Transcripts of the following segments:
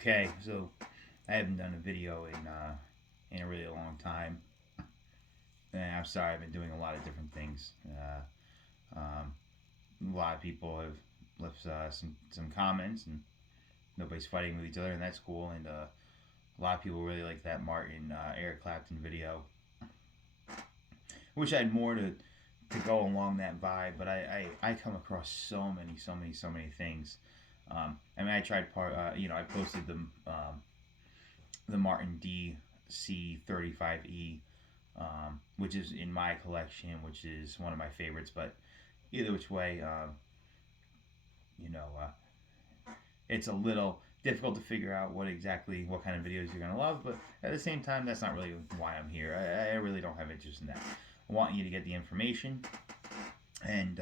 Okay, so I haven't done a video in a really long time, and I'm sorry. I've been doing a lot of different things. A lot of people have left some comments, and nobody's fighting with each other, and that's cool. And a lot of people really like that Martin Eric Clapton video. Wish I had more to go along that vibe, but I come across so many things. I mean, I tried I posted the Martin DC35E, which is in my collection, which is one of my favorites. But either which way, you know, it's a little difficult to figure out what kind of videos you're gonna love. But at the same time, that's not really why I'm here. I really don't have interest in that. I want you to get the information, and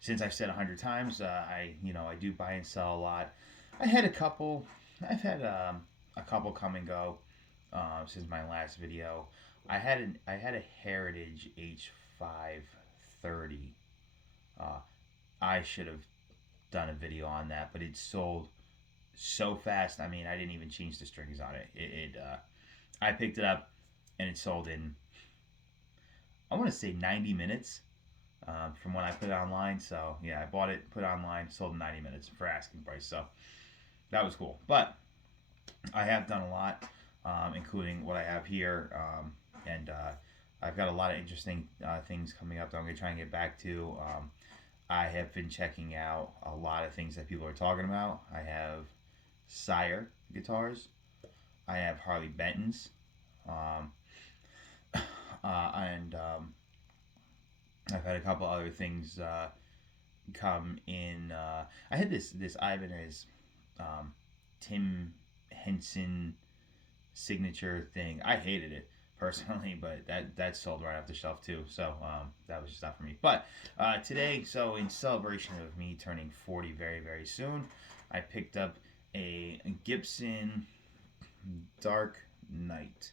since I've said 100 times, I do buy and sell a lot. I had a couple. I've had a couple come and go since my last video. I had a Heritage H530. Uh, I should have done a video on that, but it sold so fast. I mean, I didn't even change the strings on it. I picked it up and it sold in, I want to say, 90 minutes from when I put it online. So yeah, I bought it, put it online, sold in 90 minutes for asking price. So that was cool. But I have done a lot, including what I have here, and I've got a lot of interesting things coming up that I'm going to try and get back to. I have been checking out a lot of things that people are talking about. I have Sire guitars. I have Harley Benton's, um, and I've had a couple other things come in. I had this Ibanez Tim Henson signature thing. I hated it personally, but that sold right off the shelf too. So that was just not for me. But today, so in celebration of me turning 40 very very soon, I picked up a Gibson Dark Knight.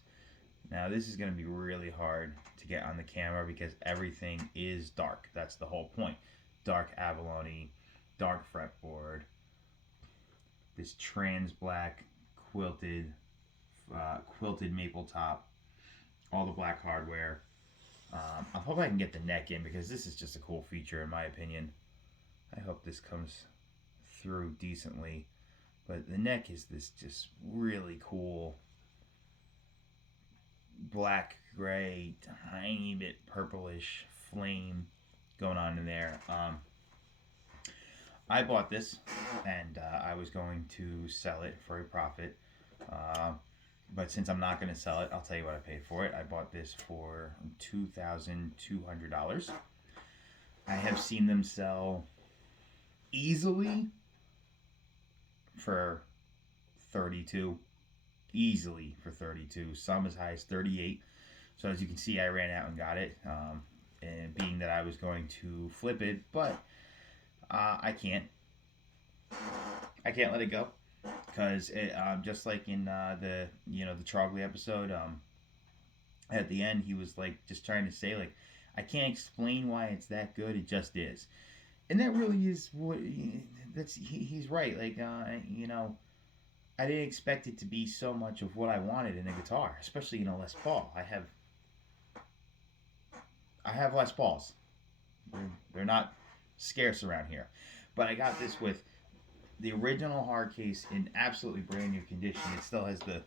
Now this is going to be really hard to get on the camera because everything is dark. That's the whole point. Dark abalone, dark fretboard, this trans black quilted maple top, all the black hardware. I hope I can get the neck in because this is just a cool feature in my opinion. I hope this comes through decently. But the neck is this just really cool black gray, tiny bit purplish flame going on in there. I bought this and I was going to sell it for a profit. Uh, but since I'm not going to sell it, I'll tell you what I paid for it. I bought this for $2,200. I have seen them sell easily for 32, easily for 32, some as high as 38. So as you can see, I ran out and got it, and being that I was going to flip it, but I can't let it go because just like in the Trogley episode, at the end he was like just trying to say like, I can't explain why it's that good, it just is. And that really is what he's right. Like I didn't expect it to be so much of what I wanted in a guitar, especially in a Les Paul. I have Les Pauls. They're not scarce around here, but I got this with the original hard case in absolutely brand new condition. It still has the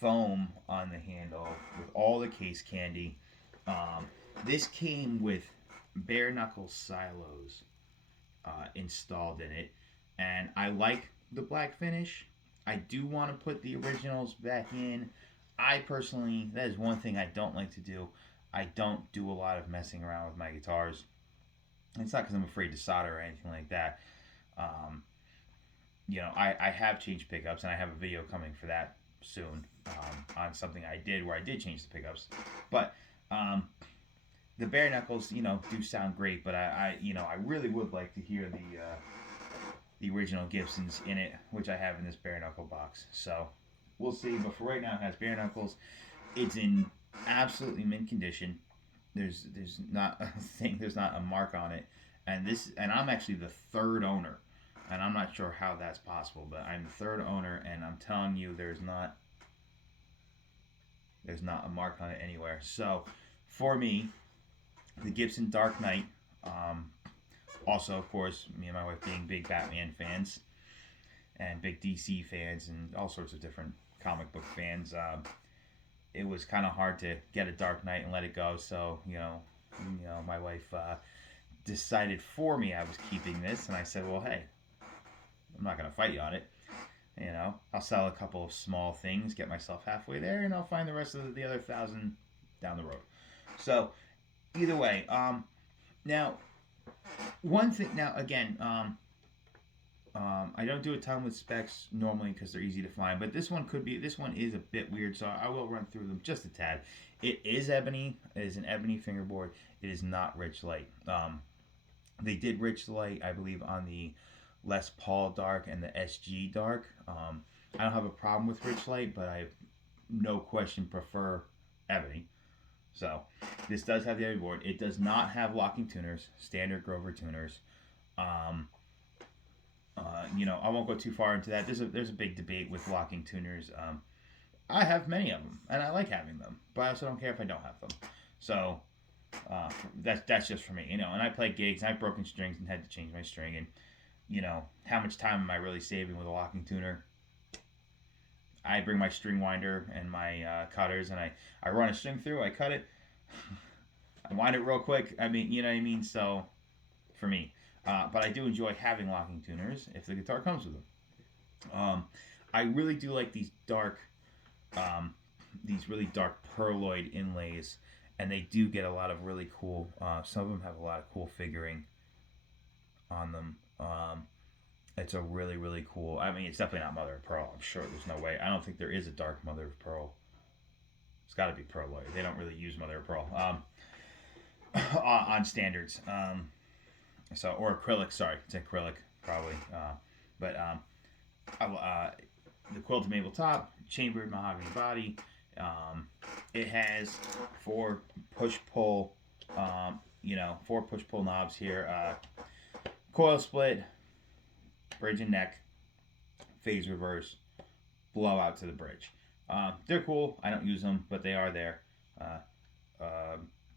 foam on the handle with all the case candy. This came with bare knuckle silos installed in it, and I like the black finish. I do want to put the originals back in. I personally, that is one thing I don't like to do. I don't do a lot of messing around with my guitars. It's not because I'm afraid to solder or anything like that. Um, I have changed pickups, and I have a video coming for that soon on something I did where I did change the pickups. But the bare knuckles, do sound great. But I really would like to hear the original Gibsons in it, which I have in this bare knuckle box. So we'll see. But for right now, it has bare knuckles. It's in absolutely mint condition. There's not a thing. There's not a mark on it. And I'm actually the third owner. and I'm not sure how that's possible. But I'm the third owner, and I'm telling you, there's not a mark on it anywhere. So, for me, the Gibson Dark Knight. Um, Also, of course, me and my wife being big Batman fans and big DC fans and all sorts of different comic book fans, it was kind of hard to get a Dark Knight and let it go. So, my wife decided for me I was keeping this, and I said, "Well, hey, I'm not gonna fight you on it. I'll sell a couple of small things, get myself halfway there, and I'll find the rest of the other 1,000 down the road." So, either way, now one thing. Now again, I don't do a ton with specs normally because they're easy to find, but this one could be. This one is a bit weird, so I will run through them just a tad. It is ebony. It is an ebony fingerboard. It is not rich light. They did rich light, I believe, on the Les Paul Dark and the SG Dark. I don't have a problem with rich light, but I no question prefer ebony. So this does have the ebony board. It does not have locking tuners, standard Grover tuners. Um, I won't go too far into that. There's a big debate with locking tuners. I have many of them, and I like having them, but I also don't care if I don't have them. So that's just for me, And I play gigs, and I've broken strings and had to change my string, and how much time am I really saving with a locking tuner? I bring my string winder and my cutters, and I run a string through. I cut it, I wind it real quick. I mean, you know what I mean. So for me, but I do enjoy having locking tuners if the guitar comes with them. I really do like these really dark pearloid inlays, and they do get a lot of really cool. Some of them have a lot of cool figuring on them. It's a really really cool. I mean, it's definitely not mother of pearl. I'm sure there's no way. I don't think there is a dark mother of pearl. It's got to be pearloid. They don't really use mother of pearl on standards. Or acrylic. Sorry, it's acrylic probably. But the quilted maple top, chambered mahogany body. It has four push pull knobs here. Coil split, bridge and neck, phase reverse, blowout to the bridge. They're cool. I don't use them, but they are there.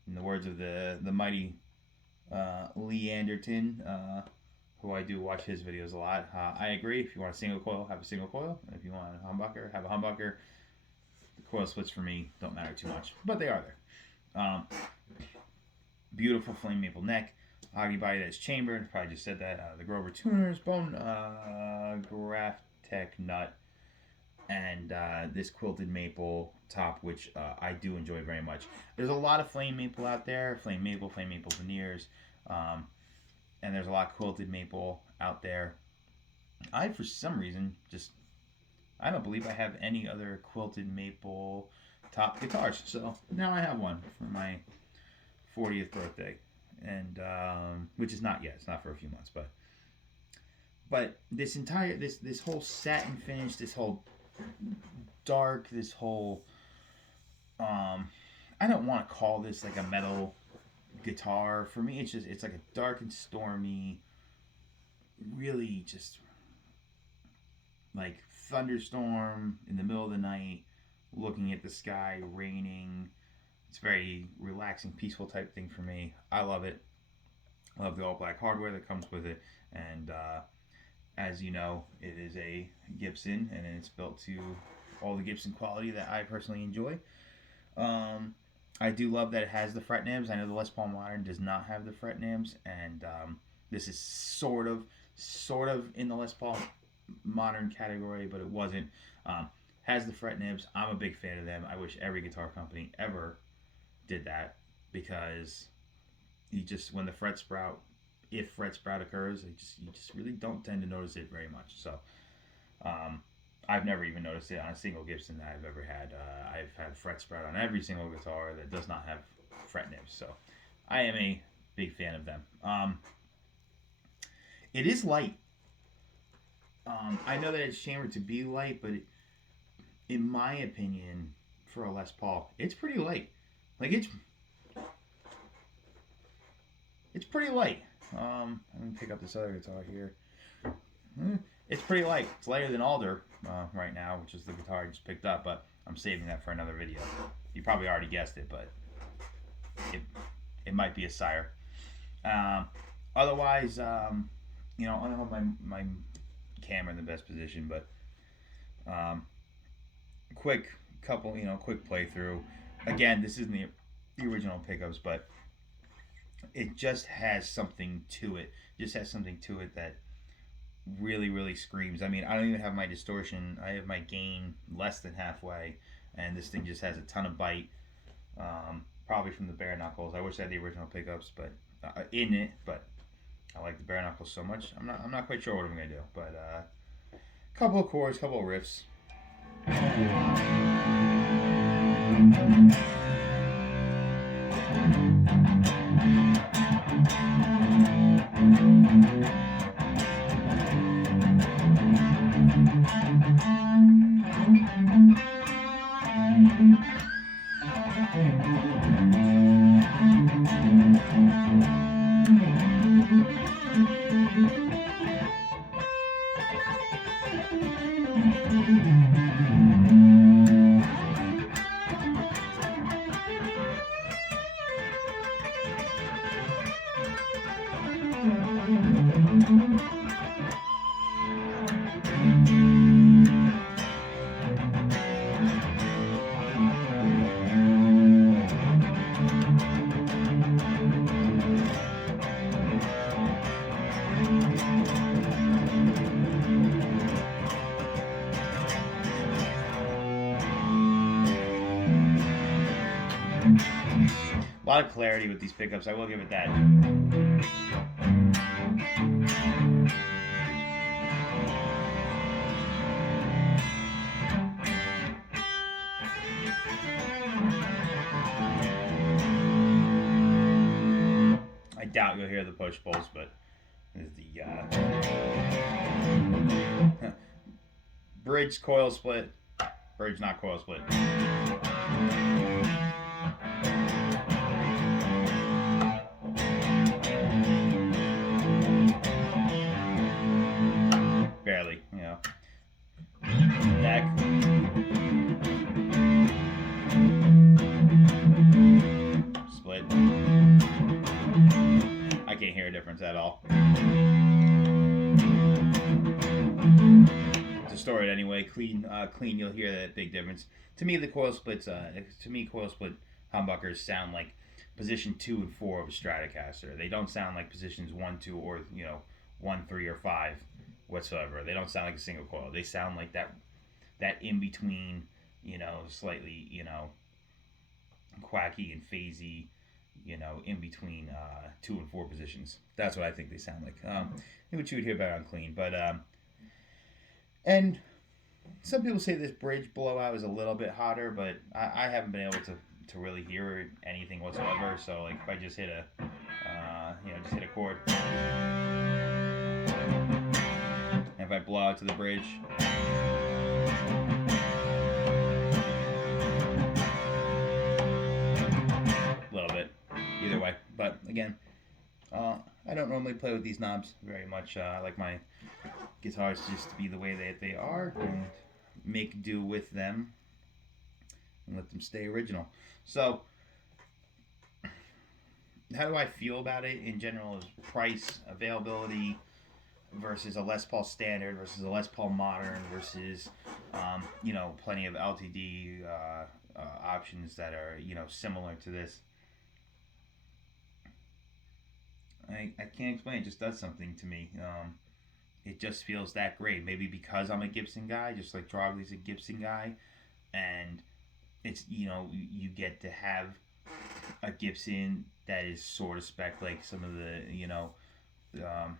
In the words of the mighty Lee Anderton, who I do watch his videos a lot. I agree. If you want a single coil, have a single coil. If you want a humbucker, have a humbucker. The coil splits for me don't matter too much, but they are there. Beautiful flame maple neck, mahogany body that's chambered. Probably just said that. The Grover tuners, bone graft tech nut, and this quilted maple top, which I do enjoy very much. There's a lot of flame maple out there. Flame maple veneers. And there's a lot of quilted maple out there. For some reason, I don't believe I have any other quilted maple top guitars. So now I have one for my 40th birthday, and which is not yet. It's not for a few months, but this entire this whole satin finish, this whole dark, this whole I don't want to call this like a metal guitar. For me, it's like a dark and stormy, really just like thunderstorm in the middle of the night, looking at the sky, raining. It's very relaxing, peaceful type thing for me. I love it. I love the all black hardware that comes with it, and as you know, it is a Gibson, and it's built to all the Gibson quality that I personally enjoy. I do love that it has the fret nibs. I know the Les Paul Modern does not have the fret nibs, and this is sort of in the Les Paul Modern category, but it wasn't. Has the fret nibs. I'm a big fan of them. I wish every guitar company ever did that, because when the fret sprout, if fret sprout occurs, you just really don't tend to notice it very much. So I've never even noticed it on a single Gibson that I've ever had. I've had fret sprout on every single guitar that does not have fret nibs. So I am a big fan of them. It is light. I know that it's chambered to be light, but in my opinion, for a Les Paul, it's pretty light. Like it's pretty light. Let me pick up this other guitar here. It's pretty light. It's lighter than Alder right now, which is the guitar I just picked up, but I'm saving that for another video. You probably already guessed it, but it, it might be a Sire. Um, Otherwise, I don't have my camera in the best position, but um, quick quick playthrough. Again, this isn't the original pickups, but it just has something to it. Just has something to it that really, really screams. I mean, I don't even have my distortion. I have my gain less than halfway, and this thing just has a ton of bite. Probably from the bare knuckles. I wish I had the original pickups, but in it. But I like the bare knuckles so much. I'm not quite sure what I'm gonna do. But couple of chords, couple of riffs. A lot of clarity with these pickups. I will give it that. I doubt you'll hear the push pulls, but this is the bridge coil split. Bridge not coil split. Barely, neck. Split. I can't hear a difference at all. Distorted anyway. Clean, you'll hear that big difference. To me, the coil splits. Coil split humbuckers sound like position 2 and 4 of a Stratocaster. They don't sound like positions 1, 2, or 1, 3, or 5 whatsoever. They don't sound like a single coil. They sound like that in between, slightly, quacky and phasey, in between 2 and 4 positions. That's what I think they sound like. Which you would hear better on clean, but and some people say this bridge blowout is a little bit hotter, but I haven't been able to really hear anything whatsoever. So like if I just hit a just hit a chord, and if I blow out to the bridge, a little bit, either way. But again, I don't normally play with these knobs very much. I like my guitars just to be the way that they are and make do with them and let them stay original. So how do I feel about it in general is price, availability versus a Les Paul Standard versus a Les Paul Modern versus plenty of LTD options that are similar to this. I can't explain. It just does something to me. It just feels that great. Maybe because I'm a Gibson guy, just like Drogley's a Gibson guy, and it's you get to have a Gibson that is sort of spec like some of the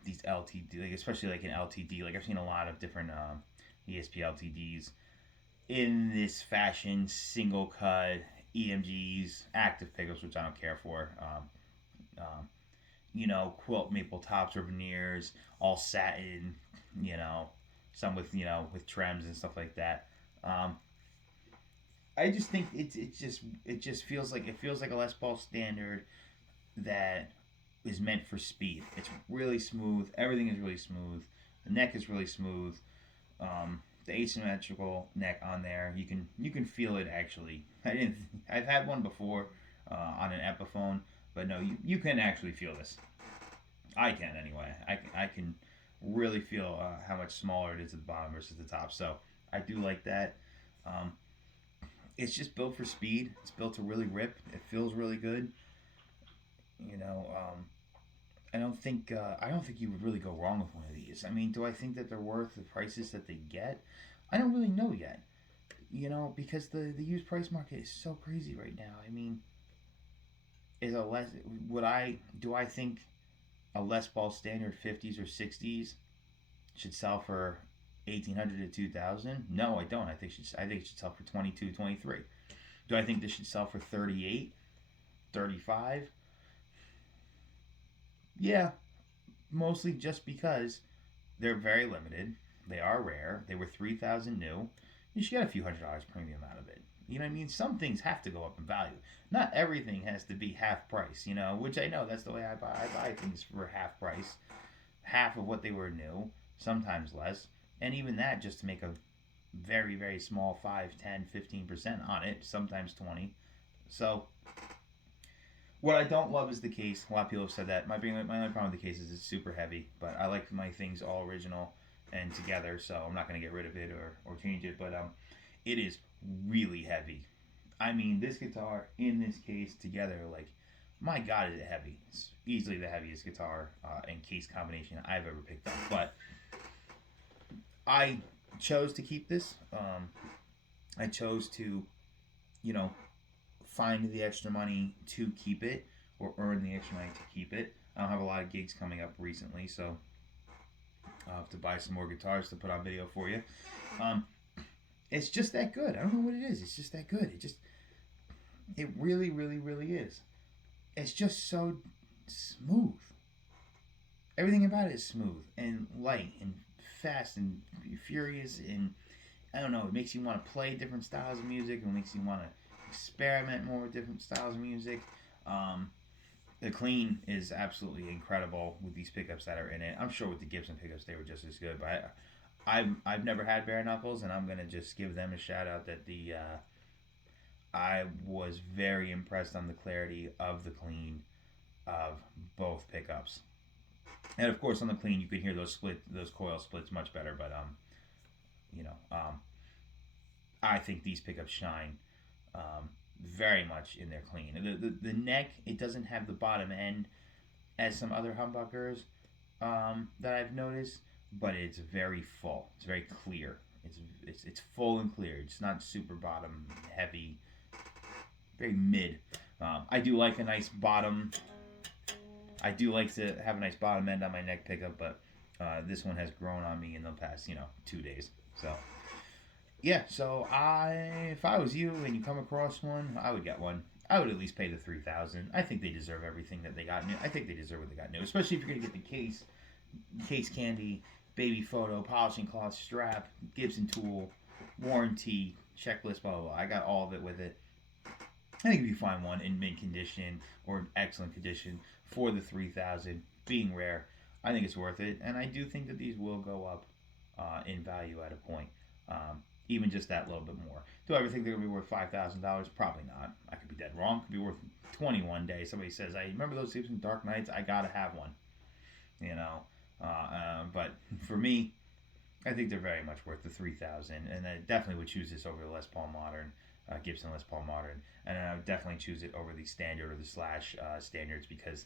these LTD, like especially like an LTD. Like I've seen a lot of different ESP LTDs in this fashion, single cut EMGs, active pickups, which I don't care for. Quilt maple tops or veneers, all satin, some with trims and stuff like that. I just think it just feels like a Les Paul Standard that is meant for speed. It's really smooth. Everything is really smooth. The neck is really smooth. The asymmetrical neck on there, you can feel it actually. I've had one before on an Epiphone, but no, you can actually feel this. I can anyway. I can really feel how much smaller it is at the bottom versus the top. So I do like that. Um, it's just built for speed. It's built to really rip. It feels really good. You know, I don't think you would really go wrong with one of these. I mean, do I think that they're worth the prices that they get? I don't really know yet. You know, because the used price market is so crazy right now. I mean, is a less would I do I think a Les Paul standard 50s or 60s should sell for 1800 to 2000? No, I don't. I think it should sell for 22, 23. Do I think this should sell for 38, 35? Yeah, mostly just because they're very limited. They are rare. They were 3,000 new. You should get a few $100 premium out of it. You know what I mean? Some things have to go up in value. Not everything has to be half price, you know, which I know that's the way I buy. I buy things for half price, half of what they were new, sometimes less. And even that just to make a very, very small 5, 10, 15% on it, sometimes 20. So what I don't love is the case. A lot of people have said that. My only problem with the case is it's super heavy, but I like my things all original and together, so I'm not going to get rid of it or change it. But it is really heavy. I mean, this guitar in this case together, like, my God, is it heavy? It's easily the heaviest guitar and case combination I've ever picked up. But I chose to keep this. I chose to, you know, find the extra money to keep it or earn the extra money to keep it. I don't have a lot of gigs coming up recently, so I'll have to buy some more guitars to put on video for you. Um, it's just that good. I don't know what it is. It's just that good. It really, really, really is. It's just so smooth. Everything about it is smooth and light and fast and furious, and I don't know. It makes you want to play different styles of music. It makes you want to experiment more with different styles of music. Um, the clean is absolutely incredible with these pickups that are in it. I'm sure with the Gibson pickups they were just as good, but I've never had bare knuckles, and I'm gonna just give them a shout out that the I was very impressed on the clarity of the clean of both pickups, and of course on the clean you could hear those coil splits much better. But you know, I think these pickups shine very much in their clean. The neck, it doesn't have the bottom end as some other humbuckers that I've noticed, but it's very full. It's very clear. It's full and clear. It's not super bottom heavy. Very mid. I do like a nice bottom. I do like to have a nice bottom end on my neck pickup, but this one has grown on me in the past 2 days. So yeah, so if I was you and you come across one, I would get one. I would at least pay the 3,000. I think they deserve everything that they got new. I think they deserve what they got new, especially if you're gonna get the case candy, baby photo, polishing cloth, strap, Gibson tool, warranty, checklist, blah blah blah. I got all of it with it. I think if you find one in mint condition or excellent condition for the 3,000, being rare, I think it's worth it, and I do think that these will go up in value at a point. Even just that little bit more. Do I ever think they're gonna be worth $5,000? Probably not. I could be dead wrong. Could be worth 20 one day. Somebody says, "I remember those Gibson Dark Nights. I gotta have one." You know, but for me, I think they're very much worth the 3,000, and I definitely would choose this over the Les Paul Modern, Gibson Les Paul Modern, and I would definitely choose it over the standard or the slash standards because,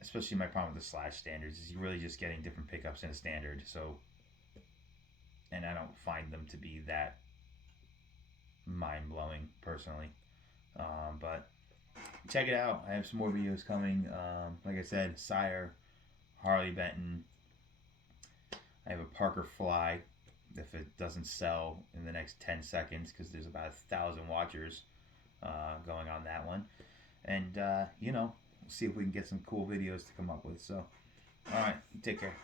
especially my problem with the slash standards is you're really just getting different pickups in a standard. So, and I don't find them to be that mind blowing personally. But check it out. I have some more videos coming. Like I said, Sire, Harley Benton. I have a Parker Fly. If it doesn't sell in the next 10 seconds, because there's about 1,000 watchers going on that one, and we'll see if we can get some cool videos to come up with. So, all right, take care.